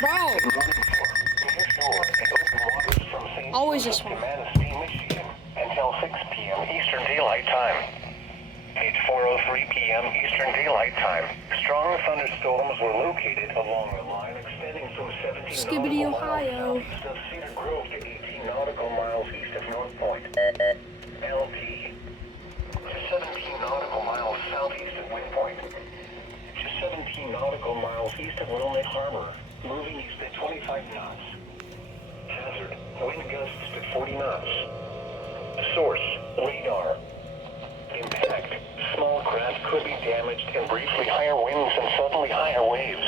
Bro! Always this one. Michigan until 6 p.m. Eastern Daylight Time. It's 4:03 p.m. Eastern Daylight Time. Strong thunderstorms were located along the line extending from 17 Skibbity, nautical Ohio. miles east of Cedar Grove to 18 nautical miles east of North Point. LT to 17 nautical miles southeast of Wind Point. To 17 nautical miles east of Wilmette Harbor, moving east at 25 knots. Hazard, wind gusts at 40 knots. Source, radar. Impact, small craft could be damaged and briefly higher winds and suddenly higher waves.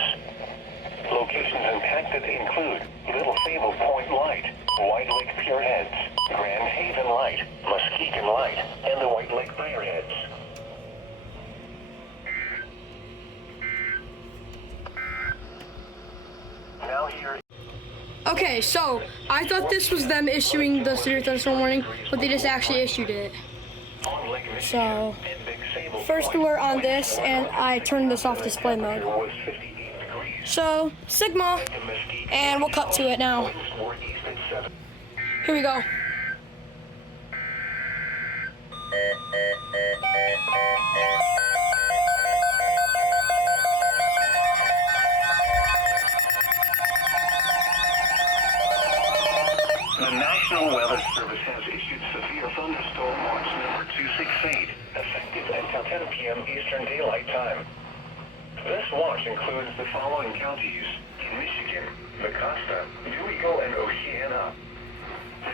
Locations impacted include Little Sable Point Light, White Lake Pierheads, Grand Haven Light, Muskegon Light, and the White Lake Pierheads. Now here. Okay, so I thought this was them issuing the severe thunderstorm warning, but they just actually issued it. So first we're on this, and I turned this off display mode. So Sigma, and we'll cut to it now. Here we go. The National Weather Service has issued severe thunderstorm watch number 268, effective until 10 p.m. Eastern Daylight Time. This watch includes the following counties in Michigan: Mecosta, Deweyville, and Oceana.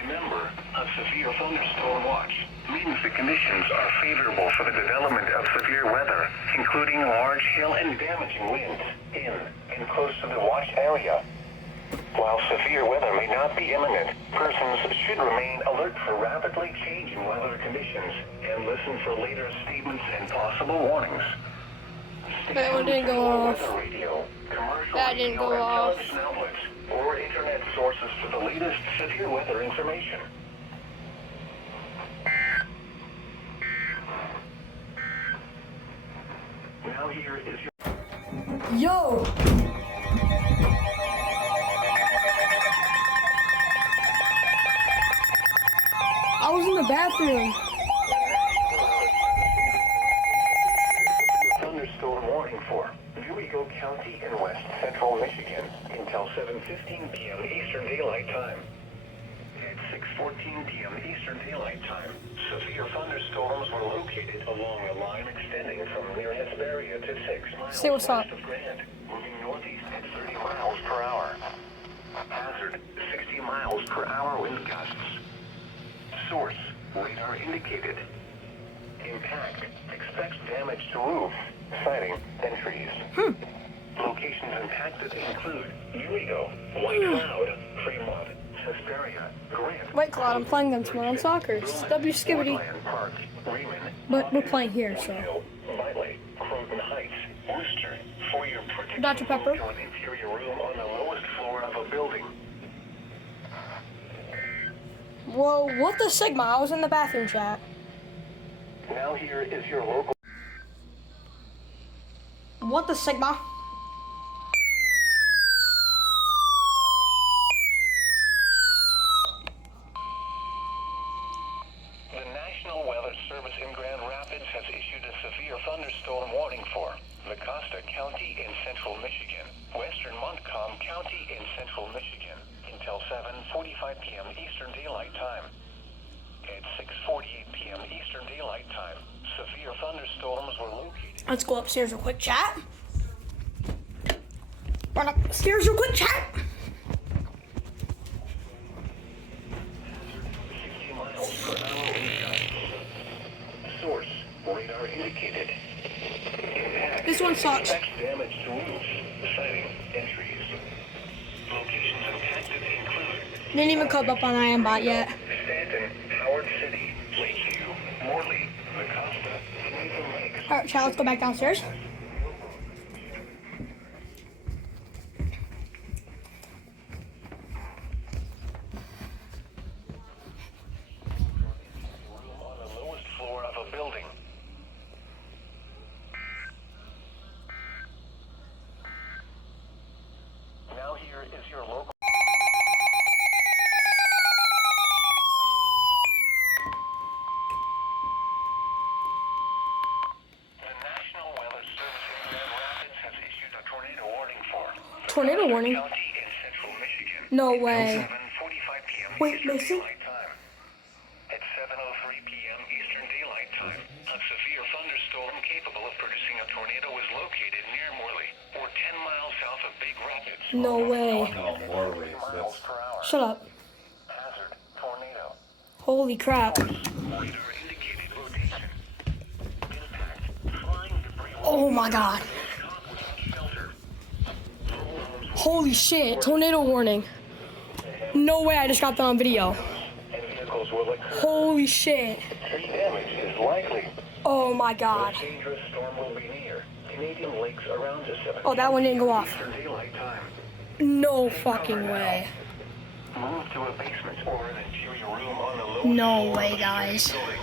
Remember, a severe thunderstorm watch means the conditions are favorable for the development of severe weather, including large hail and damaging winds in and close to the watch area. While severe weather may not be imminent, persons should remain alert for rapidly changing weather conditions and listen for later statements and possible warnings. That one didn't go off. Radio, commercial That didn't radio go and off. television outlets, or internet sources for the latest severe weather information. Now here is your... Yo! I was in the bathroom. Thunderstorm warning for Deweyville County in west central Michigan until 7:15 p.m. Eastern Daylight Time. At 6:14 p.m. Eastern Daylight Time, severe thunderstorms were located along a line extending from near Hesperia to 6 miles Say what's west up. of Grant, moving northeast at 30 miles per hour. Hazard, 60 miles per hour wind gusts. Source, radar indicated. Impact, expects damage to roof, siding, and trees. Locations impacted include Deweyville, White Cloud, Fremont, Hesperia, Grant. White Cloud, I'm playing them tomorrow on soccer. It's W Skibbity. Woodland Park, Raymond, But we're playing here, so. Valley, Croton Heights, Worcester, for your protection. Dr. Pepper. To an interior room on the lowest floor of a building. Whoa, what the Sigma? I was in the bathroom chat. Now here is your local. What the Sigma? The National Weather Service in Grand Rapids has issued a severe thunderstorm warning for Mecosta County in central Michigan, western Montcalm County in central Michigan, until 7:45 p.m. Eastern Daylight Time. At 6:48 p.m. Eastern Daylight Time, severe thunderstorms were located. Let's go upstairs real quick, chat. Run upstairs real quick, chat. 60 miles per hour wind gusts. Source, radar indicated. Impact, This one sucks. expects damage to roofs, siding, and trees. Locations impacted include Didn't even come up on IamBot yet. Stanton, Howard City, Lakeview, Morley, Mecosta, and Maple Lakes. Alright, chat, let's go back downstairs. On the lowest floor of a building. Now here warning for. Tornado warning? County in central Michigan. No Until way. 7:45 p.m. Wait, Eastern Mason? Daylight Time. At 7:03 p.m. Eastern Daylight Time, a severe thunderstorm capable of producing a tornado was located near Morley, or 10 miles south of Big Rapids. No way. No, Morley. 3 miles per hour. Shut up. Hazard, tornado. Holy crap. Radar indicated rotation. Impact, flying debris. Oh my god. Shelter. Holy shit. Tornado warning. No way I just got that on video. And vehicles will occur. Holy shit. Tree damage is likely. Oh my A god. dangerous storm will be near Canadian lakes around the 7. Oh, that one didn't go off. Eastern Daylight Time. No fucking way. Move to a basement or an interior room on the lowest No floor way, of the guys. building.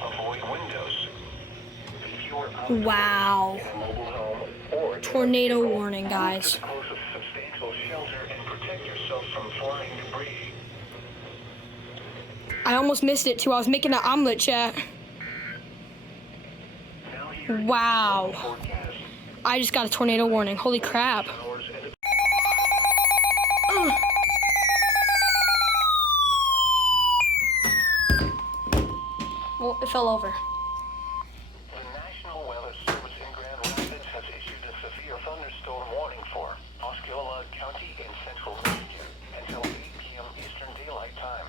Avoid windows. If you are out Wow. in a mobile home or Tornado warning, to guys. the closest substantial shelter and protect yourself from flying debris. I almost missed it too. I was making an omelet, chat. Now here is Wow. the forecast. I just got a tornado warning. Holy crap. Hours and Well, it fell over. The National Weather Service in Grand Rapids has issued a severe thunderstorm warning for Osceola County in central Michigan until 8 p.m. Eastern Daylight Time.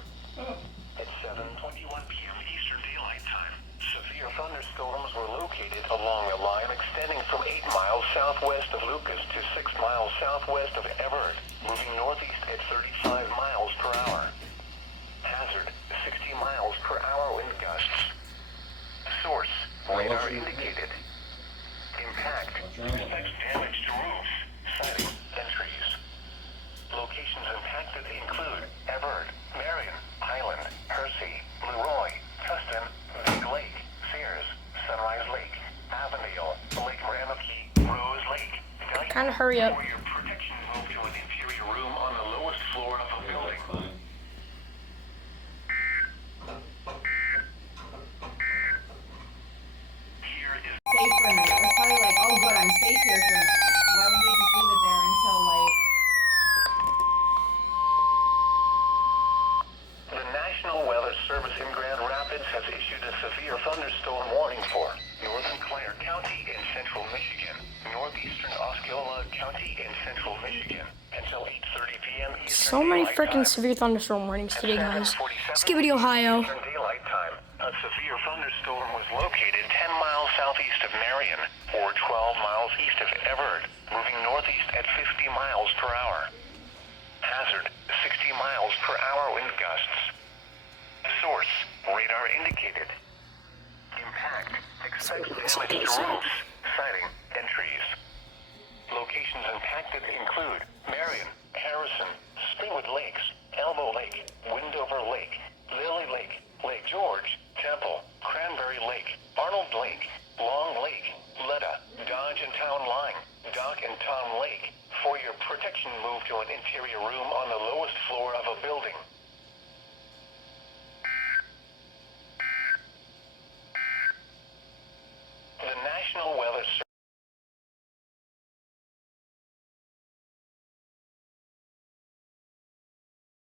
At 7:21 p.m. Eastern Daylight Time, severe thunderstorms were located along a line extending from 8 miles southwest of Lucas to 6 miles southwest of Everett, moving northeast at 35 miles per hour. Hazard, 60 miles per hour wind gusts. Source, radar indicated. Impact, expects damage to roofs, siding, and trees. Locations impacted include Everett, Marion, Highland, Hersey, Leroy, Tustin, Big Lake, Sears, Sunrise Lake, Avondale, Lake Ramsey, Rose Lake. Kinda hurry up. For your protection, move to an interior room on the lowest floor of a building. Fine. Here is Safe for a minute. It's probably like, oh good, I'm safe here for a minute. Why would they just leave it there until like The National Weather Service in Grand Rapids has issued a severe thunderstorm warning for northern Clare County in central Michigan, northeastern Osceola County in central Michigan, until 8:30 p.m. Eastern So many Daylight freaking Time. severe thunderstorm warnings At today, guys. 7:47 Skibidi, Ohio. Eastern Daylight Time, a severe thunderstorm was located 10 miles southeast of Marion, or 12 miles east of Everett, moving northeast at 50 miles per hour. Hazard, 60 miles per hour wind gusts. Source, radar indicated. Impact, expects damage to roofs, siding, and trees. Locations impacted include Marion, Harrison, Springwood Lakes, Elbow Lake, Windover Lake, Lily Lake, Lake George, Temple, Cranberry Lake, Arnold Lake, Long Lake, Letta, Dodge and Town Line, Dock and Tom Lake. For your protection, move to an interior room on the lowest floor of a building.